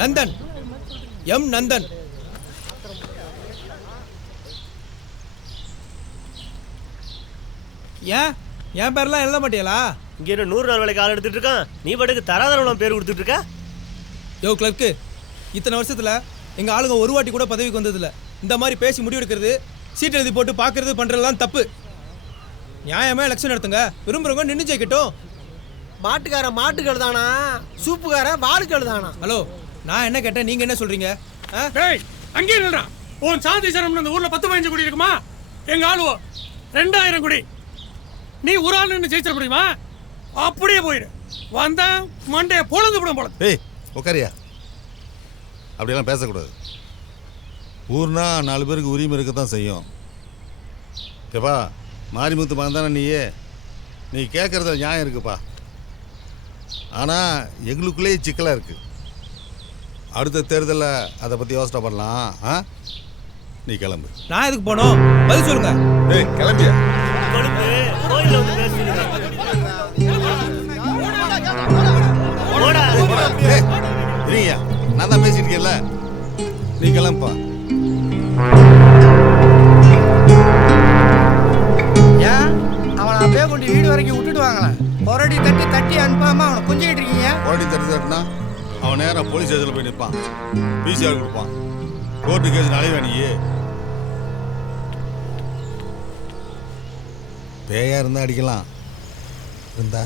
Nandan, M Nandan. ஏன் என் பேர்லாம் எழுத மாட்டியலா? இங்கே 100 நாள் வேலைக்கு ஆள் எடுத்துட்டு இருக்கான், நீ பாட்டுக்கு தராதரவன் பேர் கொடுத்துட்டு இருக்க. யோ கிளர்க்கு, இத்தனை வருஷத்துல எங்க ஆளுங்க ஒரு வாட்டி கூட பதவிக்கு வந்ததில்ல. இந்த மாதிரி பேசி முடிவெடுக்கிறது, சீட் எழுதி போட்டு பார்க்கறது பண்றதுலாம் தப்பு. நியாயமா எலெக்ஷன் நடத்துங்க, விரும்புறவங்க நின்று ஜெயிக்கட்டும். மாட்டுக்கார மாட்டுக்கள் தானா, சூப்புக்கார வாளுக்கள் தானா? ஹலோ, நான் என்ன கேட்டேன், நீங்க என்ன சொல்றீங்க? அங்கே இல்லடா, உன் சாதி சரம் இந்த ஊர்ல 10-15 குடி இருக்குமா? எங்க ஆளுவோ 2000 குடி. நீ ஒரு ஆள் நின்று ஜெயிச்சிட முடியுமா? அப்படியே போயிடு. வந்தா மண்டைய பொழந்து விடும் போல. ஏய் உக்காரியா, அப்படியெல்லாம் பேசக்கூடாது. ஊர்னா 4 பேருக்கு உரிமை இருக்கத்தான் செய்யும். ஏப்பா, மாரிமுத்து மகன் தானே நீ கேட்குறதுல நியாயம் இருக்குப்பா. ஆனால் எங்களுக்குள்ளேயே சிக்கலாக இருக்குது. அடுத்த தேர்தலில் அதை பற்றி யோசனை பண்ணலாம். நீ கிளம்பு. நான் எதுக்கு போனோம்? பதில் சொல்லுங்க. ஏய் கிளம்பியா? இல்லையா, நான் தான் பேசிட்டு இருக்கேன்ல, நீ கிளம்பா. ஏன் அவனை அப்படியே கொண்டு வீடு வரைக்கும் விட்டுட்டு வாங்களேன். பொரடி தட்டி அனுப்பாம அவனை கொஞ்சிக்கிட்டு இருக்கீங்க. பொரடி தட்டுனா அவன் நேராக போலீஸ் ஸ்டேஷனில் போய் நிற்பான், பிசிஆர் கொடுப்பான், கோர்ட்டு கேஸ் அலைவா. நீ பேயா இருந்தா அடிக்கலாம், இருந்தா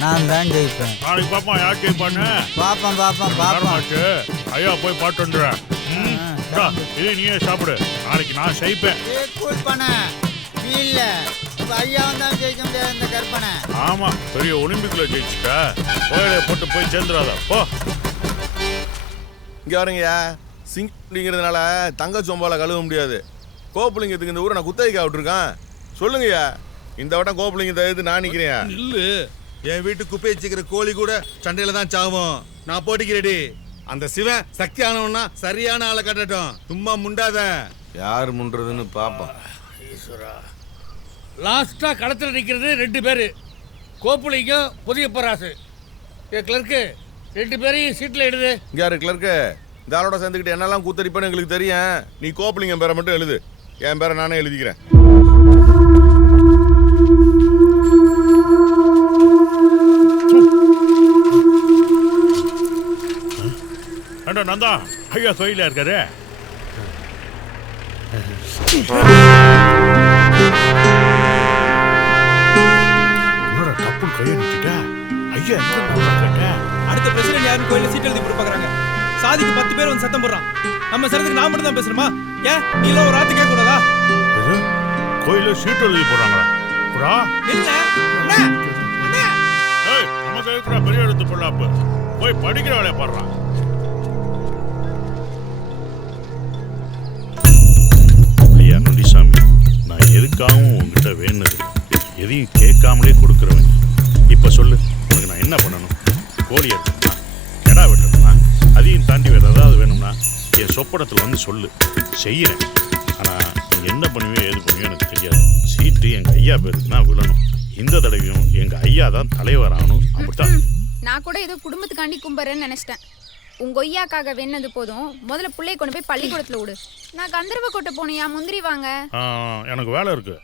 நான் தான் ஜெயிப்பேன். நாளைக்கு பாப்பா யார் ஜெயிப்பான்னு பாப்பேன். ஐயா போய் பாட்டு வந்துடுறேன். இது நீயே சாப்பிடு, நாளைக்கு நான் ஜெயிப்பேன். ஐயா தான் ஜெயிக்க முடியாது இந்த கற்பனை. ஆமா, பெரிய ஒலிம்பிக்ல ஜெயிச்சுட்ட, கோயிலை போட்டு போய் சேர்ந்துடாத போ. இங்கே வரீங்கய்யா, சிங்கிறதுனால தங்க சொம்பால கழுவ முடியாது. கோப்புலிங்கத்துக்கு இந்த ஊரை நான் குத்தகைக்கு விட்டுருக்கேன். சொல்லுங்கய்யா, இந்த வட்டம் கோப்புலிங்க தவிர்த்து நான் நிற்கிறேன். இல்லு, என் வீட்டு குப்பையை வச்சுக்கிற கோழி கூட சண்டையில தான் சாவும். நான் போட்டிக்கிறேடி. அந்த சிவன் சக்தி ஆனவனா சரியான ஆளை கட்டட்டும், சும்மா முண்டாத. யார் முன்றதுன்னு பாப்போம். லாஸ்டா களத்தில் நிற்கிறது 2 பேர், கோப்புலிங்கம் புதிய பராசு. கிளர்க்கு 2 பேரையும் சீட்டில் எழுது. இங்கே யாரு கிளர்க்கு? இந்த ஆளோட சேர்ந்துக்கிட்டு என்னெல்லாம் கூத்தடிப்பேன்னு எங்களுக்கு தெரியும். நீ கோப்புலிங்கம் பேரை மட்டும் எழுது, என் பேரை நானே எழுதிக்கிறேன். நந்தா, ஐயா கோயிலா இருக்காரு. தப்பு கையை நிறுத்திட்டா ஐயா அடுத்த பிரசிடென்ட் யாரும் கோயில சீட் எழுதி போட்டு பாக்குறாங்க. சாதிக்கு 10 பேர் வந்து சத்தம் போடுறான். நம்ம சரத்துக்கு நான் மட்டும் தான் பேசுறோமா? ஏன் நீ எல்லாம் ஒரு ராத்து கேட்க கூடாதா? கோயில சீட் எழுதி போடுறாங்களா? இல்ல நம்ம கேட்கிற பெரிய எடுத்து போடலாம், போய் படிக்கிற வேலையை பாடுறான். ஐயா நொண்டிசாமி, நான் எதுக்காகவும் உங்ககிட்ட வேணுது எதையும் கேட்காமலே கொடுக்குறவன். இப்போ சொல்லு, உனக்கு நான் என்ன பண்ணணும்? கோழி எடுக்கணுமா, கெடா வெட்டணுமா, அதையும் தாண்டி வேறு ஏதாவது வேணும்னா என் சொப்படத்தில் வந்து சொல்லு, செய்கிறேன். ஆனால் நீங்கள் என்ன பண்ணுவீங்க ஏது பண்ணுவீங்க எனக்கு தெரியாது. சீட்டு எங்கள் ஐயா பேருக்கு தான் விழணும். இந்த தடவையும் எங்கள் ஐயா தான் தலைவர் ஆகணும். அப்படித்தான். நான் கூட ஏதோ குடும்பத்துக்காண்டி கும்புறேன்னு நினைச்சிட்டேன். உங்க ஒய்யாக்காக வேணது போதும், முதல்ல பிள்ளைய கொண்டு போய் பள்ளிக்கூடத்துல விடு. நான் கந்தர்வ கோட்டை போனியா, முந்திரி வாங்க. எனக்கு வேலை இருக்கு.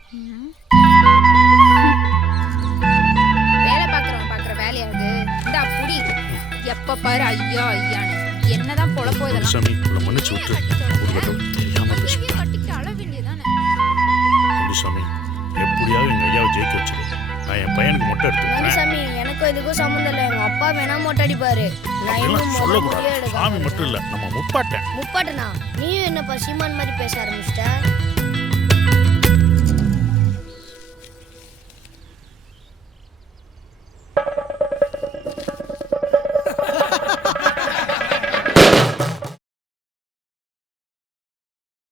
வேலை பாக்குற வேலையா இருக்கு. இந்த புடி எப்ப பாரு ஐயா ஐயான்னு என்னதான் பொழப்போ இதெல்லாம். முனிசாமி உங்களை மன்னிச்சு விட்டு ஒரு கட்டம் தெரியாம பேசிவிட்டேன். கட்டிக்கிட்டு அழ வேண்டியதானே. முனிசாமி எப்படியாவது எங்க ஐயாவை ஜெயிக்க வச்சிரு. நான் என் பையனுக்கு மொட்டை எடுத்துக்கிறேன். சாமி எனக்கும் இதுக்கும் சம்மந்தம் இல்லை. எங்க அப்பா வேணா மொட்டை அடிப்பாரு. நான் இன்னும் முதல் சொல்லக்கூடாது. முடியே எடுக்க சாமி மட்டும் இல்ல, நம்ம முப்பாட்டேன். முப்பாட்டனா நீயும் என்ன சீமான் மாதிரி பேச ஆரம்பிச்சிட்ட.